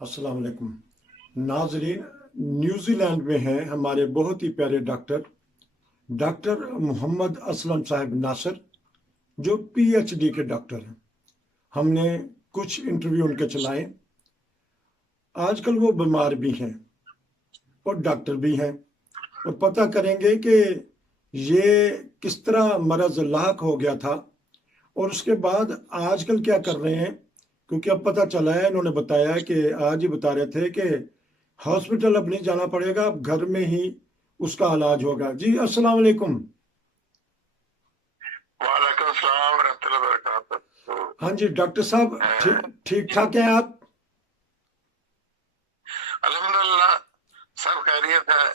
अस्सलाम वालेकुम नाजरीन। न्यूजीलैंड में हैं हमारे बहुत ही प्यारे डॉक्टर डॉक्टर मोहम्मद असलम साहब नासर, जो पीएचडी के डॉक्टर हैं। हमने कुछ इंटरव्यू उनके चलाए। आजकल वो बीमार भी हैं और डॉक्टर भी हैं, और पता करेंगे कि ये किस तरह मरज़ लाक हो गया था और उसके बाद आजकल क्या कर रहे हैं। क्योंकि अब पता चला है, इन्होंने बताया कि आज ही बता रहे थे कि हॉस्पिटल अब नहीं जाना पड़ेगा, अब घर में ही उसका इलाज होगा। जी अस्सलाम वालेकुम। वालेकुम सलाम वरहमतुल्लाहि वबरकातुहू। हाँ जी डॉक्टर साहब, ठीक ठाक हैं आप? अल्हम्दुलिल्लाह सब खैरियत है।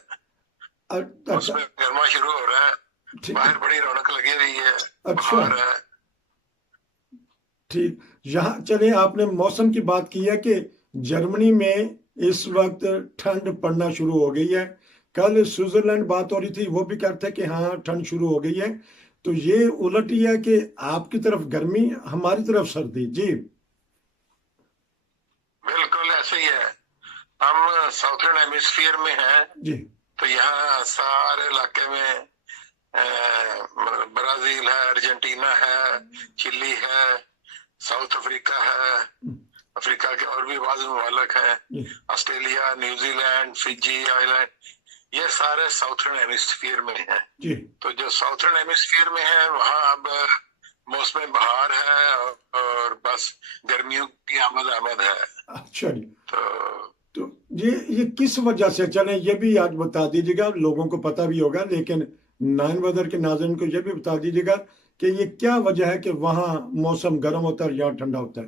अच्छा उसमें गर्मा शुरू हो रहा है, ठीक बाहर बड़ी रौनक लगी रही है, अच्छा बाहर है। ठीक। यहाँ चले, आपने मौसम की बात की है कि जर्मनी में इस वक्त ठंड पड़ना शुरू हो गई है। कल स्विट्जरलैंड बात हो रही थी, वो भी कहते हैं कि हाँ ठंड शुरू हो गई है। तो ये उलट ही है कि आपकी तरफ गर्मी, हमारी तरफ सर्दी। जी बिल्कुल ऐसे ही है। हम साउथर्न हेमिस्फीयर में हैं, जी तो यहाँ सारे इलाके में मतलब ब्राजील है, अर्जेंटीना है, चिली है, साउथ अफ्रीका है, अफ्रीका के और भी बाज़ ममालिक हैं, जी ऑस्ट्रेलिया, न्यूजीलैंड, फिजी आइलैंड, ये सारे साउथर्न हेमिस्फीयर में हैं। जी तो जो साउथर्न हेमिस्फीयर में है वहाँ अब मौसम बहार है और बस गर्मियों की आमद है। अच्छा जी। तो तो ये किस वजह से, चले ये भी आज बता दीजिएगा, लोगों को पता भी होगा, लेकिन नाइन वेदर के नाज़रीन को ये भी बता दीजिएगा कि ये क्या वजह है कि वहाँ मौसम गर्म होता है और यहाँ ठंडा होता है।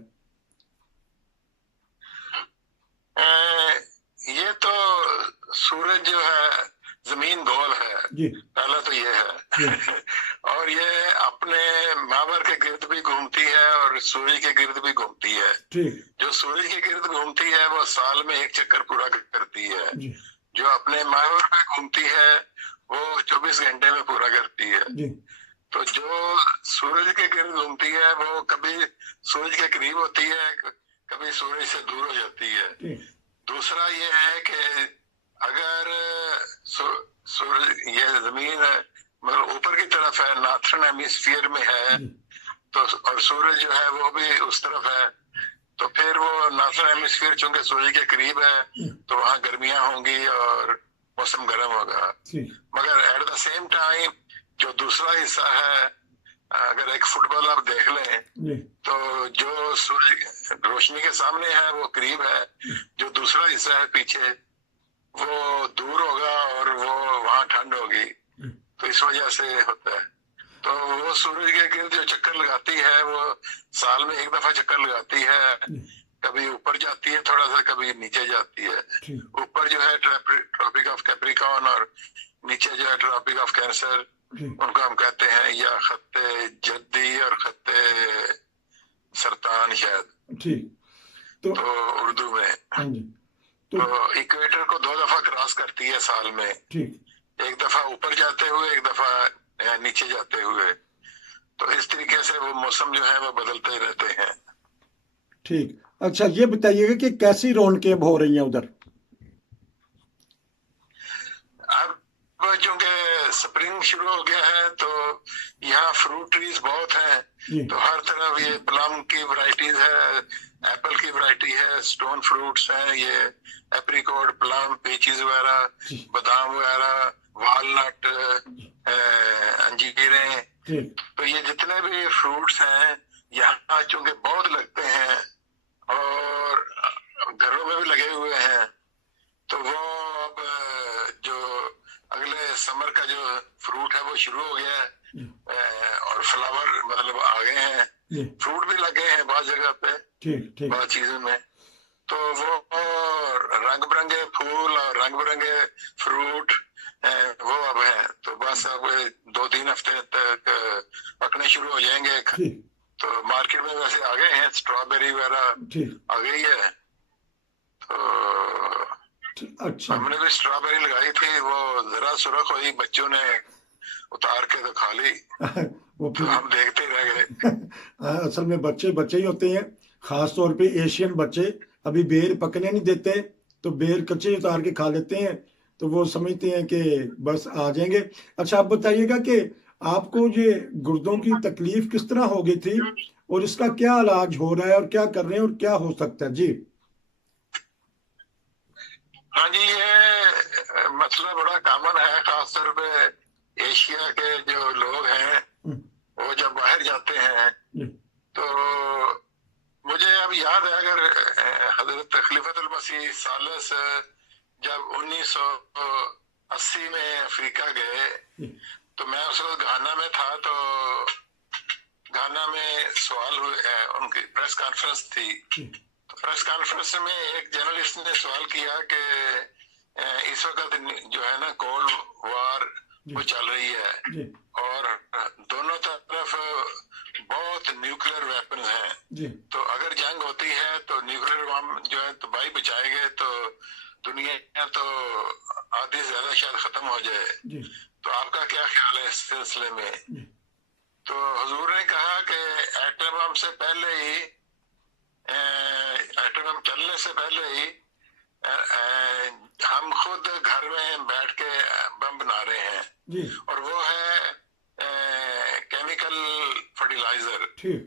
ये तो सूरज जो है, जमीन गोल है, जी पहला तो ये जी है और ये अपने महवर के गिर्द भी घूमती है और सूरज के गिर्द भी घूमती है। ठीक जो सूरज के गिर्द घूमती है वो साल में एक चक्कर पूरा करती है। जी जो अपने महवर में घूमती है वो 24 घंटे में पूरा करती है। जी तो जो सूरज के गिर्द घूमती है वो कभी सूरज के करीब होती है, कभी सूरज से दूर हो जाती है। ठीक दूसरा ये है कि अगर सूरज, ये जमीन है मतलब ऊपर की तरफ है, नॉर्थर्न हेमिस्फीयर में है, जी तो और सूरज जो है वो भी उस तरफ है, तो फिर वो नॉर्थर्न हेमिस्फीयर चूंकि सूरज के करीब है तो वहाँ गर्मियां होंगी और मौसम गर्म होगा। ठीक मगर एट द सेम टाइम जो दूसरा हिस्सा है, अगर एक फुटबॉल आप देख लें जी तो जो सूरज रोशनी के सामने है वो करीब है, जो दूसरा हिस्सा है पीछे वो दूर होगा और वो वहाँ ठंड होगी। तो इस वजह से होता है। तो वो सूरज के गिर्द जो चक्कर लगाती है वो साल में एक दफा चक्कर लगाती है, कभी ऊपर जाती है थोड़ा सा, कभी नीचे जाती है। ठीक ऊपर जो है ट्रॉपिक ऑफ कैप्रिकॉर्न और नीचे जो है ट्रॉपिक ऑफ कैंसर, ठीक उनको हम कहते हैं या खत्ते जद्दी और खत्ते सरतान शायद, ठीक। तो तो उर्दू में। हाँ जी। तो इक्वेटर को 2 दफा क्रॉस करती है साल में, ठीक एक दफा ऊपर जाते हुए, एक दफा नीचे जाते हुए। तो इस तरीके से वो मौसम जो है वो बदलते रहते हैं। ठीक। अच्छा ये बताइएगा कि कैसी रौनकें हो रही हैं उधर? अब चूंकि स्प्रिंग शुरू हो गया है तो यहाँ फ्रूट ट्रीज बहुत हैं, जी तो हर तरफ ये प्लम की वैरायटीज है, एप्पल की वैरायटी है, स्टोन फ्रूट्स हैं, ये एप्रिकॉट, प्लम, पेचीज वगैरह, जी बादाम वगैरह, वालनट, अंजीरें। ठीक तो ये जितने भी फ्रूट्स हैं यहाँ चूंकि बहुत लगते हैं और घरों में भी लगे हुए हैं, तो वो अब जो अगले समर का जो फ्रूट है वो शुरू हो गया है और फ्लावर मतलब आ गए हैं, जी फ्रूट भी लगे हैं बहुत जगह पे, ठीक ठीक बहुत चीजों में। तो वो रंग बिरंगे फूल और रंग बिरंगे फ्रूट वो अब है। तो बस अब 2-3 हफ्ते तक पकने शुरू हो जाएंगे। ठीक तो मार्केट में वैसे आ गए हैं, स्ट्रॉबेरी वगैरह ठीक आ गई है। तो अच्छा हमने भी स्ट्रॉबेरी लगाई थी, वो जरा सुरख हुई, बच्चों ने उतार के तो खा ली, वो तो फिर हम देखते रह गए। असल में बच्चे बच्चे ही होते हैं, खास तौर पे एशियन बच्चे ابھی बेर पकने नहीं देते, तो बेर कच्चे उतार के खा लेते हैं, तो वो समझते हैं कि बस आ जाएंगे। अच्छा, आप बताइएगा कि आपको ये गुर्दों की तकलीफ किस तरह हो गई थी और इसका क्या इलाज हो रहा है और क्या कर रहे हैं और क्या हो सकता है? जी हाँ जी, ये मसला बड़ा कॉमन है, खासतौर पे एशिया के जो लोग हैं वो जब बाहर जाते हैं जी तो मुझे अब याद है, अगर हजरत खलीफतुल मसीह सालस जब 1980 में अफ्रीका गए जी तो मैं उस वक्त घाना में था, तो घाना में सवाल हुए, उनकी प्रेस कॉन्फ्रेंस थी, जी तो प्रेस कॉन्फ्रेंस में एक जर्नलिस्ट ने सवाल किया कि इस वक्त जो है ना कोल्ड वार वो चल रही है जी और दोनों तरफ बहुत न्यूक्लियर वेपन्स हैं, जी तो अगर जंग होती है तो न्यूक्लियर बम जो है तबाही बचाएंगे तो दुनिया तो आधी से ज्यादा शायद खत्म हो जाए, जी तो आपका क्या ख्याल है इस सिलसिले में? जी तो हुजूर ने कहा कि एटम बम से पहले ही, एटम बम चलने से पहले ही हम खुद घर में बैठ के बम बना रहे हैं, जी और वो है केमिकल फर्टिलाइजर, ठीक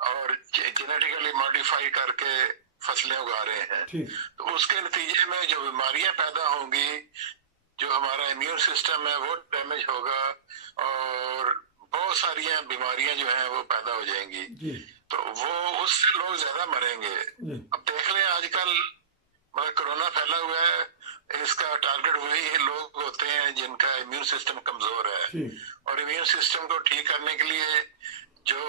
और जेनेटिकली मॉडिफाई करके फसलें उगा रहे हैं, ठीक तो उसके नतीजे में जो बीमारियां पैदा होंगी, जो हमारा इम्यून सिस्टम है वो डैमेज होगा और बहुत सारी बीमारियां जो हैं वो पैदा हो जाएंगी, जी तो वो उससे लोग ज्यादा मरेंगे। जी अब देख लें आजकल मतलब कोरोना फैला हुआ है, इसका टारगेट वही लोग होते हैं जिनका इम्यून सिस्टम कमजोर है, ठीक और इम्यून सिस्टम को ठीक करने के लिए जो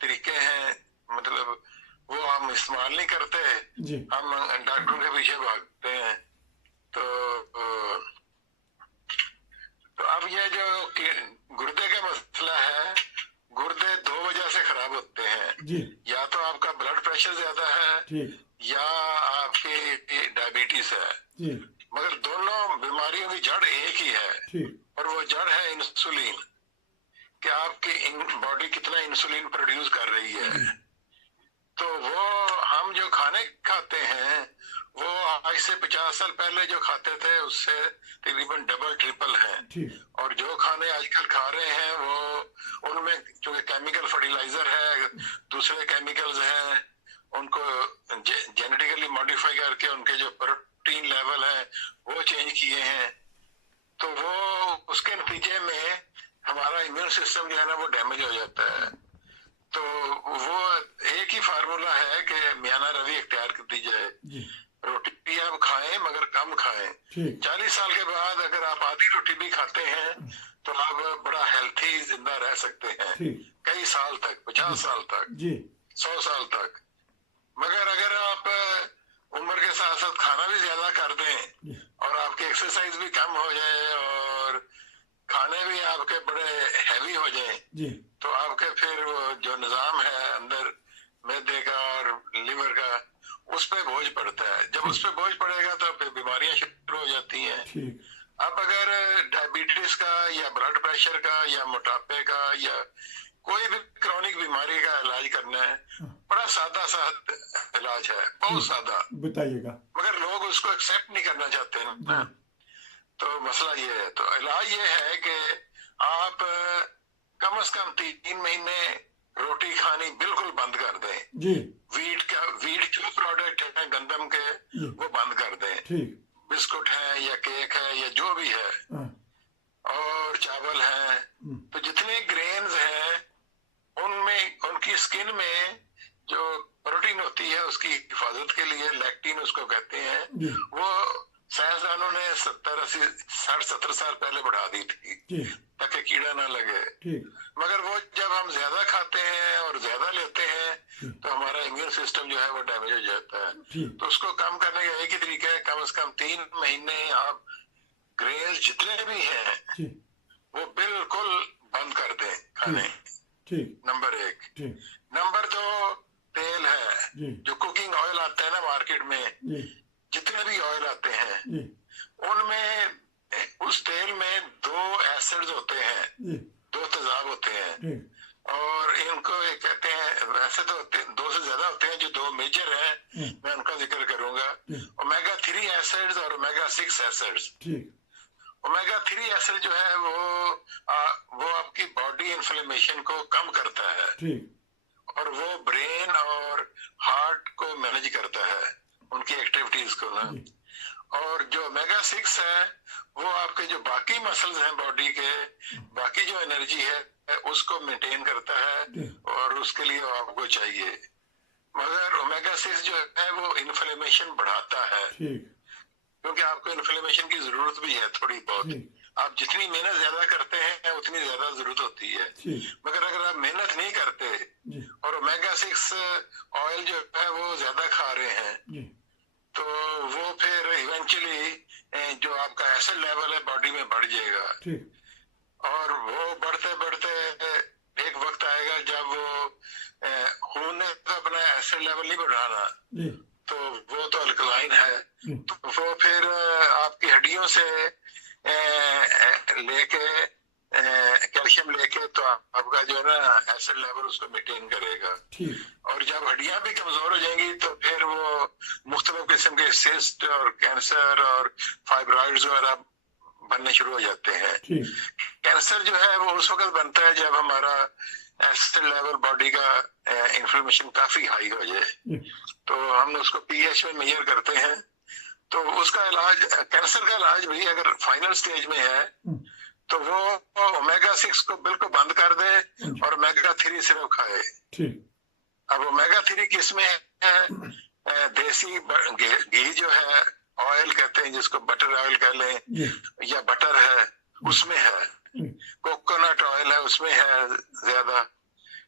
तरीके हैं मतलब वो हम इस्तेमाल नहीं करते, जी हम डॉक्टरों के पीछे भागते हैं। तो अब ये जो गुर्दे का मसला है, गुर्दे दो वजह से खराब होते हैं, जी या तो आपका ब्लड प्रेशर ज्यादा है ठीक या आपकी डायबिटीज है, जी मगर दोनों बीमारियों की जड़ एक ही है, ठीक और वो जड़ है इंसुलिन, कि आपकी बॉडी कितना इंसुलिन प्रोड्यूस कर रही है। तो वो हम जो खाने खाते हैं वो आज से 50 साल पहले जो खाते थे उससे तकरीबन डबल ट्रिपल है, ठीक और जो खाने आजकल खा रहे हैं वो उनमें जो केमिकल फर्टिलाइजर है, दूसरे केमिकल्स हैं, उनको जेनेटिकली मॉडिफाई करके उनके जो प्रोटीन लेवल है वो चेंज किए हैं, तो वो उसके नतीजे में हमारा इम्यून सिस्टम जो है ना वो डैमेज हो जाता है। तो वो एक ही फार्मूला है कि मियाना रवि इख्तियार कर दी जाए, जी रोटी आप खाएं मगर कम खाएं। ठीक 40 साल के बाद अगर आप आधी रोटी भी खाते हैं तो आप बड़ा हेल्थी जिंदा रह सकते हैं ठीक कई साल तक, 50 साल तक, जी 100 साल तक। मगर अगर आप उम्र के साथ साथ खाना भी ज्यादा कर दें जी और आपकी एक्सरसाइज भी कम हो जाए और खाने भी आपके बड़े हैवी हो जाएं, जी तो आपके फिर वो जो निजाम है अंदर मैदे का और लिवर का, उस पे बोझ पड़ता है। जब उस पे बोझ पड़ेगा तो फिर बीमारियां शुरू हो जाती हैं। ठीक अब अगर डायबिटीज का या ब्लड प्रेशर का या मोटापे का या कोई भी क्रॉनिक बीमारी का इलाज करना है, बड़ा सादा सा इलाज है, बहुत सादा, बताइएगा। मगर लोग उसको एक्सेप्ट नहीं करना चाहते ना। तो मसला ये है, तो इलाज ये है कि आप कम से कम 3 महीने रोटी खानी बिल्कुल बंद कर दें। जी वीट जो प्रोडक्ट है गंदम के जी वो बंद कर दें, ठीक बिस्कुट है या केक है या जो भी है, हाँ, और चावल है, तो जितने ग्रेन्स हैं उनमें उनकी स्किन में जो प्रोटीन होती है उसकी हिफाजत के लिए, लैक्टिन उसको कहते हैं, जी वो साइंसदानों ने 70 80 60 70 साल पहले बढ़ा दी थी जी ताकि कीड़ा ना लगे। ठीक मगर वो जब हम ज्यादा खाते हैं और ज्यादा लेते हैं तो हमारा इम्यून सिस्टम जो है वो डैमेज हो जाता है। ठीक तो उसको कम करने का एक ही तरीका है, कम से कम 3 महीने आप ग्रेन्स जितने भी हैं जी वो बिल्कुल बंद कर दें खाने। ठीक नंबर 1। ठीक नंबर 2, तेल है, जी जो कुकिंग ऑयल आता है ना मार्केट में, जी जितने भी ऑयल आते हैं जी उनमें उस तेल में 2 एसिड्स होते हैं, जी 2 तेजाब होते हैं। ठीक اور ان کو یہ کہتے ہیں، ویسے تو دو سے زیادہ ہوتے ہیں، جو دو میجر ہیں میں ان کا ذکر کروں گا، اومیگا 3 ایسڈز اور اومیگا 6 ایسڈز۔ اومیگا 3 ایسڈ جو ہے وہ آپ کی باڈی انفلیمیشن کو کم کرتا ہے اور وہ برین اور ہارٹ کو مینج کرتا ہے، ان کی ایکٹیویٹیز کو نا۔ اور جو اومیگا 6 ہے وہ آپ کے جو باقی مسلز ہیں باڈی کے، باقی جو انرجی ہے اس کو مینٹین کرتا ہے اور اس کے لیے آپ کو چاہیے۔ مگر اومیگا 6 جو ہے وہ انفلیمیشن بڑھاتا ہے، کیونکہ آپ کو انفلیمیشن کی ضرورت بھی ہے تھوڑی بہت۔ آپ جتنی محنت زیادہ کرتے ہیں اتنی زیادہ ضرورت ہوتی ہے، مگر اگر آپ محنت نہیں کرتے اور اومیگا 6 آئل جو ہے وہ زیادہ کھا رہے ہیں تو وہ پھر ایونچولی جو آپ کا ایسڈ لیول ہے باڈی میں بڑھ جائے گا، اور وہ بڑھتے بڑھتے ایک وقت آئے گا جب وہ خون نے تو اپنا ایسڈ لیول نہیں بڑھانا، تو وہ تو الکلائن ہے، تو وہ پھر آپ کی ہڈیوں سے لے کے کیلشیم لے کے تو آپ کا جو ہے نا ایسڈ لیول اس کو مینٹین کرے گا۔ اور جب ہڈیاں بھی کمزور ہو جائیں گی تو پھر وہ مختلف قسم کے سسٹ اور کینسر اور فائبرائڈز وغیرہ بننے شروع ہو جاتے ہیں۔ کینسر جو ہے وہ اس وقت بنتا ہے جب ہمارا ایسڈ لیول باڈی کا انفلیمیشن کافی ہائی ہو جائے، تو ہم اس کو پی ایچ میں میجر کرتے ہیں۔ تو اس کا علاج، کینسر کا علاج بھی اگر فائنل سٹیج میں ہے تو وہ اومیگا 6 کو بالکل بند کر دے اور اومیگا 3 صرف کھائے۔ اب اومیگا 3 کس میں ہے؟ دیسی گھی جو ہے، آئل کہتے ہیں جس کو بٹر آئل کہہ لیں یا بٹر ہے، اس میں ہے۔ کوکونٹ آئل ہے، اس میں ہے زیادہ،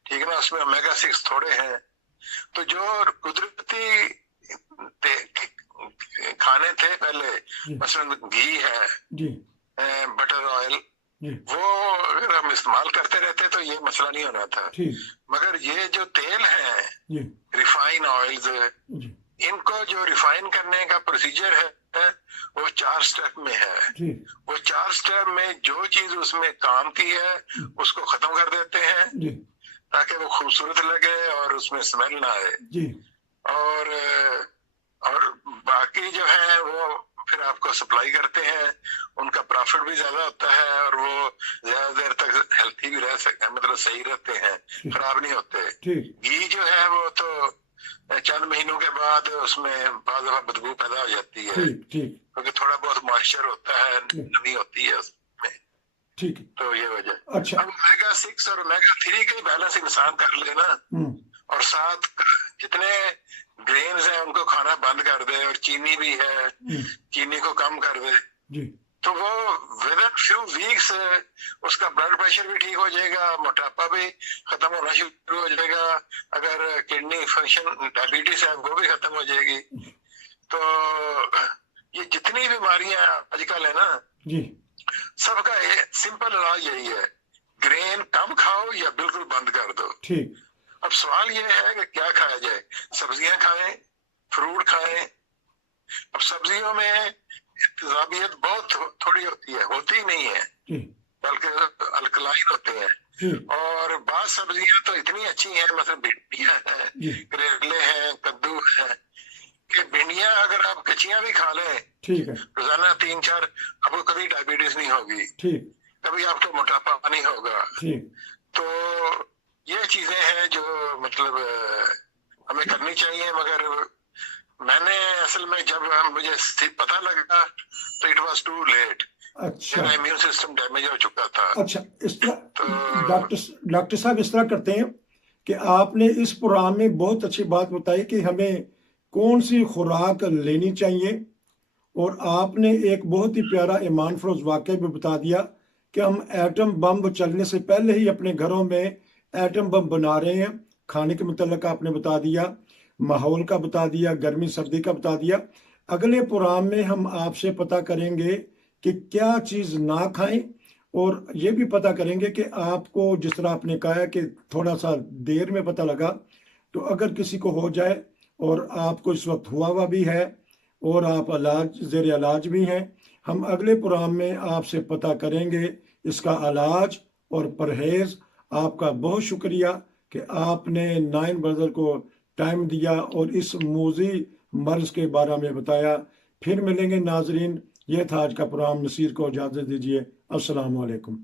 ٹھیک ہے نا، اس میں اومیگا 6 تھوڑے ہیں۔ تو جو قدرتی کھانے تھے پہلے، مثلا گھی ہے، بٹر آئل، وہ اگر ہم استعمال کرتے رہتے تو یہ مسئلہ نہیں ہونا تھا۔ مگر یہ جو تیل ہیں، ریفائن آئلز، ان کو جو ریفائن کرنے کا پروسیجر ہے وہ 4 سٹیپ میں ہے۔ وہ 4 سٹیپ میں جو چیز اس میں کام کی ہے اس کو ختم کر دیتے ہیں تاکہ وہ خوبصورت لگے اور اس میں اسمیل نہ آئے، اور باقی جو ہے وہ پھر آپ کو سپلائی کرتے ہیں، ان کا پروفٹ بھی زیادہ ہوتا ہے اور وہ زیادہ دیر تک ہیلتھی بھی رہ سکتے ہیں، مطلب صحیح رہتے ہیں، خراب نہیں ہوتے۔ گھی جو ہے وہ تو چند مہینوں کے بعد اس میں بعض دفعہ بدبو پیدا ہو جاتی ہے کیونکہ تھوڑا بہت موئسچر ہوتا ہے، نمی ہوتی ہے اس میں، تو یہ وجہ۔ اب اومیگا 6 اور اومیگا 3 کا بیلنس انسان کر لے نا، اور ساتھ جتنے گرینز ہیں ان کو کھانا بند کر دے، اور چینی بھی ہے، چینی کو کم کر دے، تو وہ ود ان فیو ویکس اس کا بلڈ پریشر بھی ٹھیک ہو جائے گا، موٹاپا بھی ختم ہونا شروع ہو جائے گا، اگر کڈنی فنکشن ڈائبٹیز ہے وہ بھی ختم ہو جائے گی۔ تو یہ جتنی بیماریاں آج کل ہے نا، سب کا سمپل علاج یہی ہے، گرین کم کھاؤ یا بالکل بند کر دو۔ اب سوال یہ ہے کہ کیا کھایا جائے؟ سبزیاں کھائیں، فروٹ کھائیں۔ اب سبزیوں میں تیزابیت بہت تھوڑی ہوتی ہوتی نہیں ہے، بلکہ الکلائن ہوتے ہیں، اور بعض سبزیاں تو اتنی اچھی ہیں، مثلا بھنڈیاں ہیں، کریلے ہیں، کدو ہیں، کہ بھنڈیاں اگر آپ کچیاں بھی کھا لیں روزانہ 3-4، آپ کو کبھی ڈائبٹیز نہیں ہوگی، کبھی آپ کو موٹاپا نہیں ہوگا۔ تو یہ چیزیں ہیں جو مطلب ہمیں کرنی چاہیے، مگر میں نے اصل میں جب مجھے پتہ لگا تو اٹ واز ٹو لیٹ، میرا امیون سسٹم ڈیمیج ہو چکا تھا۔ اچھا، اس طرح ڈاکٹر صاحب اس طرح کرتے ہیں کہ آپ نے اس پروگرام میں بہت اچھی بات بتائی کہ ہمیں کون سی خوراک لینی چاہیے، اور آپ نے ایک بہت ہی پیارا ایمان فروز واقعہ بھی بتا دیا کہ ہم ایٹم بم چلنے سے پہلے ہی اپنے گھروں میں ایٹم بم بنا رہے ہیں۔ کھانے کے متعلق آپ نے بتا دیا، ماحول کا بتا دیا، گرمی سردی کا بتا دیا۔ اگلے پروگرام میں ہم آپ سے پتہ کریں گے کہ کیا چیز نہ کھائیں، اور یہ بھی پتہ کریں گے کہ آپ کو جس طرح آپ نے کہا ہے کہ تھوڑا سا دیر میں پتہ لگا، تو اگر کسی کو ہو جائے اور آپ کو اس وقت ہوا بھی ہے اور آپ زیر علاج بھی ہیں، ہم اگلے پروگرام میں آپ سے پتہ کریں گے اس کا علاج اور پرہیز آپ کا بہت شکریہ کہ آپ نے نائن برادر کو ٹائم دیا اور اس موذی مرض کے بارے میں بتایا. پھر ملیں گے ناظرین. یہ تھا آج کا پروگرام. نصیر کو اجازت دیجیے. السلام علیکم.